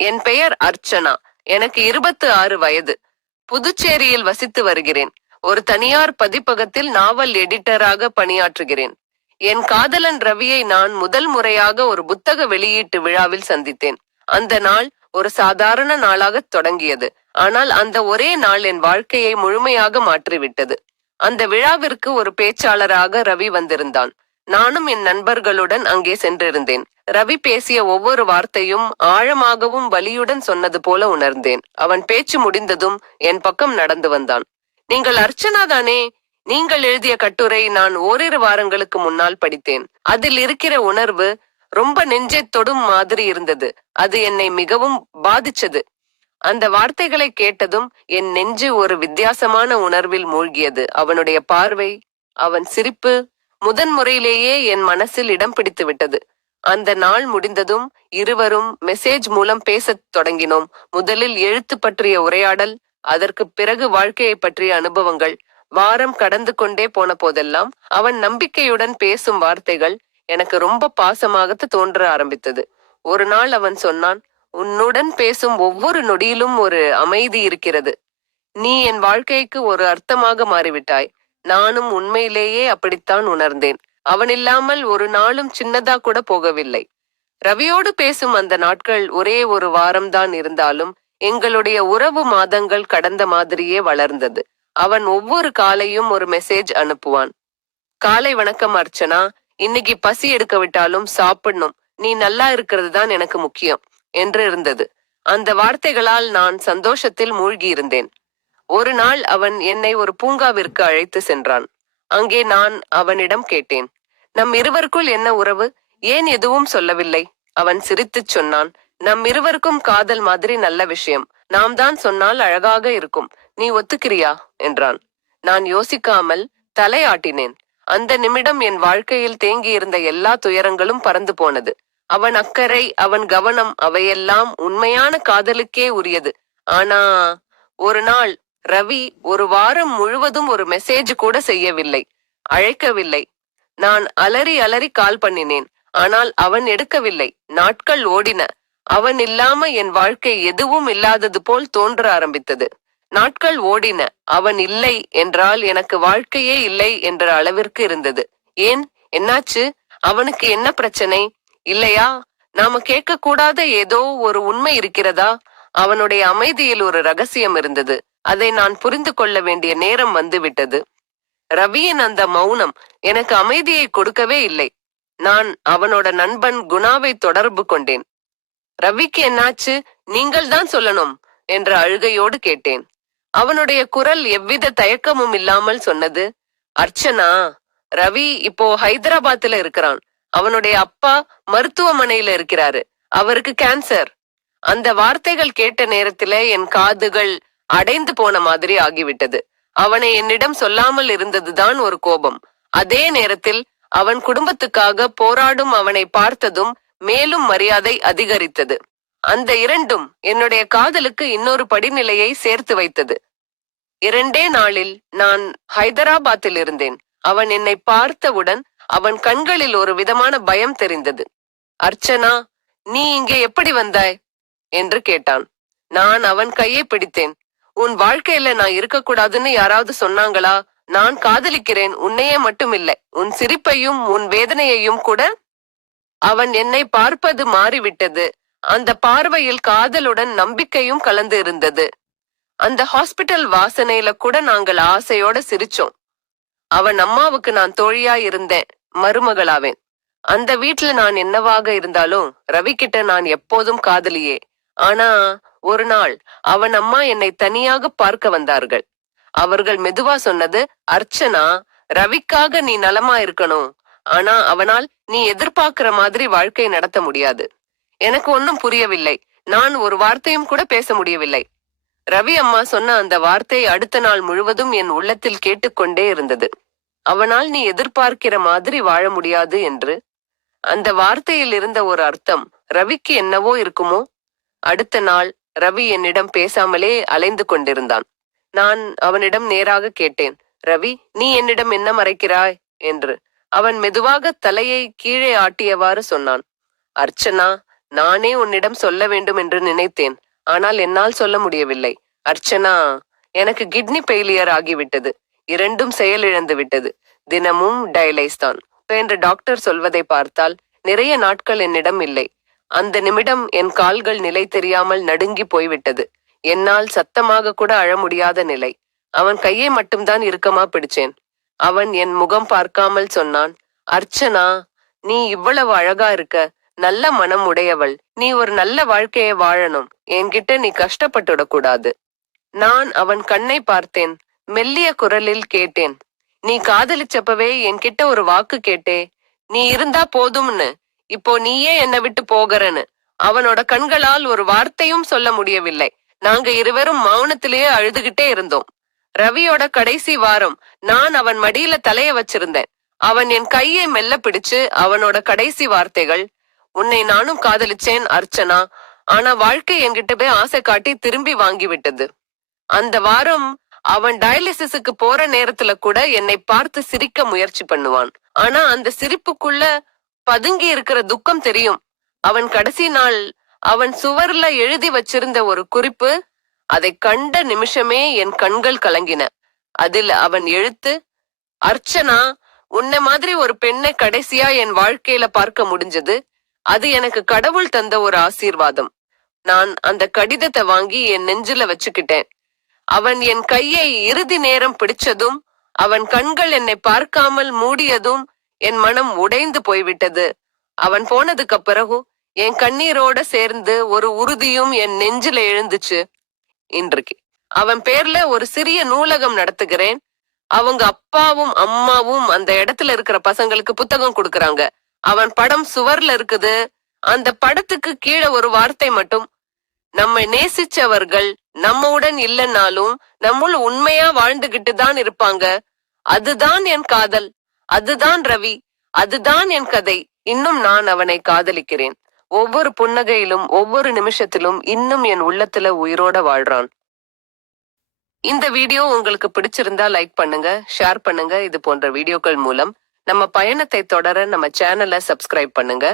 என் பெயர் அர்ச்சனா. எனக்கு 26 வயது. புதுச்சேரியில் வசித்து வருகிறேன். ஒரு தனியார் பதிப்பகத்தில் நாவல் எடிட்டராக பணியாற்றுகிறேன். என் காதலன் ரவியை நான் முதல் முறையாக ஒரு புத்தக வெளியீட்டு விழாவில் சந்தித்தேன். அந்த நாள் ஒரு சாதாரண நாளாகத் தொடங்கியது. ஆனால் அந்த ஒரே நாள் என் வாழ்க்கையை முழுமையாக மாற்றிவிட்டது. அந்த விழாவிற்கு ஒரு பேச்சாளராக ரவி வந்திருந்தான். நானும் என் நண்பர்களுடன் அங்கே சென்றிருந்தேன். ரவி பேசிய ஒவ்வொரு வார்த்தையும் ஆழமாகவும் வலியுடன் சொன்னது போல உணர்ந்தேன். அவன் பேச்சு முடிந்ததும் என் பக்கம் நடந்து வந்தான். நீங்கள் அர்ச்சனா தானே? நீங்கள் எழுதிய கட்டுரை நான் ஓரிரு வாரங்களுக்கு முன்னால் படித்தேன். அதில் இருக்கிற உணர்வு ரொம்ப நெஞ்சை தொடும் மாதிரி இருந்தது. அது என்னை மிகவும் பாதிச்சது. அந்த வார்த்தைகளை கேட்டதும் என் நெஞ்சு ஒரு வித்தியாசமான உணர்வில் மூழ்கியது. அவனுடைய பார்வை, அவன் சிரிப்பு முதன்முறையிலேயே என் மனசில் இடம் பிடித்து விட்டது. அந்த நாள் முடிந்ததும் இருவரும் மெசேஜ் மூலம் பேசத் தொடங்கினோம். முதலில் எழுத்து பற்றிய உரையாடல், அதற்கு பிறகு வாழ்க்கையை பற்றிய அனுபவங்கள். வாரம் கடந்து கொண்டே போன போதெல்லாம் அவன் நம்பிக்கையுடன் பேசும் வார்த்தைகள் எனக்கு ரொம்ப பாசமாக தோன்ற ஆரம்பித்தது. ஒரு நாள் அவன் சொன்னான், உன்னுடன் பேசும் ஒவ்வொரு நொடியிலும் ஒரு அமைதி இருக்கிறது. நீ என் வாழ்க்கைக்கு ஒரு அர்த்தமாக மாறிவிட்டாய். நானும் உண்மையிலேயே அப்படித்தான் உணர்ந்தேன். அவனில்லாமல் ஒரு நாளும் சின்னதா கூட போகவில்லை. ரவியோடு பேசும் அந்த நாட்கள் ஒரே ஒரு வாரம்தான் இருந்தாலும் எங்களுடைய உறவு மாதங்கள் கடந்த மாதிரியே வளர்ந்தது. அவன் ஒவ்வொரு காலையும் ஒரு மெசேஜ் அனுப்புவான். காலை வணக்கம் அர்ச்சனா, இன்னைக்கு பசி எடுக்க விட்டாலும் சாப்பிடணும். நீ நல்லா இருக்கிறது தான் எனக்கு முக்கியம் என்று இருந்தது. அந்த வார்த்தைகளால் நான் சந்தோஷத்தில் மூழ்கி இருந்தேன். ஒரு நாள் அவன் என்னை ஒரு பூங்காவிற்கு அழைத்து சென்றான். அங்கே நான் அவனிடம் கேட்டேன், நம் இருவருக்குள் என்ன உறவு? ஏன் எதுவும் சொல்லவில்லை? அவன் சிரித்துச் சொன்னான், நம் இருவருக்கும் காதல் மாதிரி நல்ல விஷயம். நாம் தான் சொன்னால் அழகாக இருக்கும். நீ ஒத்துக்கிறியா என்றான். நான் யோசிக்காமல் தலையாட்டினேன். அந்த நிமிடம் என் வாழ்க்கையில் தேங்கியிருந்த எல்லா துயரங்களும் பறந்து போனது. அவன் அக்கறை, அவன் கவனம், அவையெல்லாம் உண்மையான காதலுக்கே உரியது. ஆனா ஒரு நாள் ரவி ஒரு வாரம் முழுவதும் ஒரு மெசேஜ் கூட செய்யவில்லை, அழைக்கவில்லை. நான் அலறி அலறி கால் பண்ணினேன். ஆனால் அவன் எடுக்கவில்லை. நாட்கள் ஓடின. அவன் இல்லாம என் வாழ்க்கை எதுவும் இல்லாதது போல் தோன்ற ஆரம்பித்தது. நாட்கள் ஓடின. அவன் இல்லை என்றால் எனக்கு வாழ்க்கையே இல்லை என்ற அளவிற்கு இருந்தது. ஏன், என்னாச்சு? அவனுக்கு என்ன பிரச்சனை? இல்லையா, நாம கேட்க கூடாத ஏதோ ஒரு உண்மை இருக்கிறதா? அவனுடைய அமைதியில் ஒரு ரகசியம் இருந்தது. அதை நான் புரிந்து கொள்ள வேண்டிய நேரம் வந்துவிட்டது. ரவியின் அந்த மௌனம் எனக்கு அமைதியை கொடுக்கவே இல்லை. நான் அவனோட நண்பன் குணாவை தொடர்பு கொண்டேன். ரவிக்கு என்னாச்சு? நீங்கள் தான் சொல்லணும் என்ற அழுகையோடு கேட்டேன். அவனுடைய குரல் எவ்வித தயக்கமும் இல்லாமல் சொன்னது, அர்ச்சனா, ரவி இப்போ ஹைதராபாத்ல இருக்கிறான். அவனுடைய அப்பா மருத்துவமனையில இருக்கிறாரு. அவருக்கு கேன்சர். அந்த வார்த்தைகள் கேட்ட நேரத்துல என் காதுகள் அடைந்து போன மாதிரி ஆகிவிட்டது. அவனை என்னிடம் சொல்லாமல் இருந்ததுதான் ஒரு கோபம். அதே நேரத்தில் அவன் குடும்பத்துக்காக போராடும் அவனை பார்த்ததும் மேலும் மரியாதை அதிகரித்தது. அந்த இரண்டும் என்னுடைய காதலுக்கு இன்னொரு படிநிலையை சேர்த்து வைத்தது. 2 நாளில் நான் ஹைதராபாத்தில் இருந்தேன். அவன் என்னை பார்த்தவுடன் அவன் கண்களில் ஒரு விதமான பயம் தெரிந்தது. அர்ச்சனா, நீ இங்கே எப்படி வந்தாய் என்று கேட்டான். நான் அவன் கையை பிடித்தேன். உன் வாழ்க்கையில நான் இருக்கக்கூடாதுன்னு யாராவது சொன்னாங்களா? நான் காதலிக்கிறேன், உன்னையே மட்டும் இல்லை, உன் சிரிப்பையும் உன் வேதனையையும் கூட. அவன் என்னை பார்ப்பது மாறிவிட்டது. அந்த பார்வையில் காதலுடன் நம்பிக்கையும் கலந்து இருந்தது. அந்த ஹாஸ்பிட்டல் வாசனையில கூட நாங்கள் ஆசையோட சிரிச்சோம். அவன் அம்மாவுக்கு நான் தோழியா இருந்தேன், மருமகளாவேன். அந்த வீட்டுல நான் என்னவாக இருந்தாலும் ரவி கிட்ட நான் எப்போதும் காதலியே. ஆனா ஒரு நாள் அவன் அம்மா என்னை தனியாக பார்க்க வந்தார்கள். அவர்கள் மெதுவா சொன்னது, அர்ச்சனா, ரவிக்காக நீ நலமா இருக்கணும். ஆனா அவனால் நீ எதிர்பார்க்கிற மாதிரி வாழ்க்கை நடத்த முடியாது. எனக்கு ஒன்னும் புரியவில்லை. நான் ஒரு வார்த்தையும் கூட பேச முடியவில்லை. ரவி அம்மா சொன்ன அந்த வார்த்தை அடுத்த நாள் முழுவதும் என் உள்ளத்தில் கேட்டுக்கொண்டே இருந்தது. அவனால் நீ எதிர்பார்க்கிற மாதிரி வாழ முடியாது என்று. அந்த வார்த்தையில் இருந்த ஒரு அர்த்தம் ரவிக்கு என்னவோ இருக்குமோ? அடுத்த நாள் ரவி என்னிடம் பேசாமலே அலைந்து கொண்டிருந்தான். நான் அவனிடம் நேராக கேட்டேன், ரவி, நீ என்னிடம் என்ன மறைக்கிறாய் என்று. அவன் மெதுவாக தலையை கீழே ஆட்டியவாறு சொன்னான், அர்ச்சனா, நானே உன்னிடம் சொல்ல வேண்டும் என்று நினைத்தேன். ஆனால் என்னால் சொல்ல முடியவில்லை. அர்ச்சனா, எனக்கு கிட்னி ஃபெயிலியர் ஆகிவிட்டது. இரண்டும் செயலிழந்து விட்டது. தினமும் டயலைஸ் தான் என்று டாக்டர் சொல்வதை பார்த்தால் நிறைய நாட்கள் என்னிடம் இல்லை. அந்த நிமிடம் என் கால்கள் நிலை தெரியாமல் நடுங்கி போய்விட்டது. என்னால் சத்தமாக கூட அழ முடியாத நிலை. அவன் கையை மட்டும்தான் இறுக்கமா பிடிச்சேன். அவன் என் முகம் பார்க்காமல் சொன்னான், அர்ச்சனா, நீ இவ்வளவு அழகா இருக்க. நல்ல மனம் உடையவள். நீ ஒரு நல்ல வாழ்க்கையை வாழணும். என்கிட்ட நீ கஷ்டப்பட்டுடக் கூடாது. நான் அவன் கண்ணை பார்த்தேன். மெல்லிய குரலில் கேட்டேன், நீ காதலிச்சப்பவே என்கிட்ட ஒரு வாக்கு கேட்டே. நீ இருந்தா போதும்னு. இப்போ நீயே என்னை விட்டு போகிறன்னு. அவனோட கண்களால் ஒரு வார்த்தையும் சொல்ல முடியவில்லை. நாங்க இருவரும் மௌனத்திலேயே அழுதுகிட்டே இருந்தோம். ரவியோட கடைசி வாரம் நான் அவன் மடியில தலைய வச்சிருந்தேன். அவன் என் கையை மெல்ல பிடிச்சு அவனோட கடைசி வார்த்தைகள், உன்னை நானும் காதலிச்சேன் அர்ச்சனா. ஆனா வாழ்க்கை என்கிட்ட போய் ஆசை காட்டி திரும்பி வாங்கி விட்டது. அந்த வாரம் அவன் டயாலிசிஸுக்கு போற நேரத்துல கூட என்னை பார்த்து சிரிக்க முயற்சி பண்ணுவான். ஆனா அந்த சிரிப்புக்குள்ள பதுங்கி இருக்கிற துக்கம் தெரியும். அவன் கடைசி நாள் அவன் சுவர்ல எழுதி வச்சிருந்த ஒரு குறிப்பு, அதை கண்ட நிமிஷமே என் கண்கள் கலங்கின. அதில் அவன் எழுத்து, அர்ச்சனா, உன்னை மாதிரி ஒரு பெண்ணை கடைசியா என் வாழ்க்கையில பார்க்க முடிஞ்சது. அது எனக்கு கடவுள் தந்த ஒரு ஆசீர்வாதம். நான் அந்த கடிதத்தை வாங்கி என் நெஞ்சில வச்சுக்கிட்டேன். அவன் என் கையை இறுதி நேரம் பிடிச்சதும், அவன் கண்கள் என்னை பார்க்காமல் மூடியதும் என் மனம் உடைந்து போய்விட்டது. அவன் போனதுக்கு பிறகு என் கண்ணீரோட சேர்ந்து ஒரு உறுதியும் என் நெஞ்சில எழுந்துச்சு. இன்றைக்கு அவன் பேர்ல ஒரு சிறிய நூலகம் நடத்துகிறேன். அவங்க அப்பாவும் அம்மாவும் அந்த இடத்துல இருக்கிற பசங்களுக்கு புத்தகம் கொடுக்கறாங்க. அவன் படம் சுவர்ல இருக்குது. அந்த படத்துக்கு கீழே ஒரு வார்த்தை மட்டும், நம்மை நேசிச்சவர்கள் நம்முடன் இல்லைன்னாலும் நம்முள் உண்மையா வாழ்ந்துகிட்டு தான் இருப்பாங்க. அதுதான் என் காதல். அதுதான் ரவி. அதுதான் என் கதை. இன்னும் நான் அவனை காதலிக்கிறேன். ஒவ்வொரு புன்னகையிலும் ஒவ்வொரு நிமிஷத்திலும் இன்னும் என் உள்ளத்துல உயிரோட வாழ்றான். இந்த வீடியோ உங்களுக்கு பிடிச்சிருந்தா லைக் பண்ணுங்க, ஷேர் பண்ணுங்க. இது போன்ற வீடியோக்கள் மூலம் நம்ம பயணத்தை தொடர நம்ம சேனலை சப்ஸ்கிரைப் பண்ணுங்க.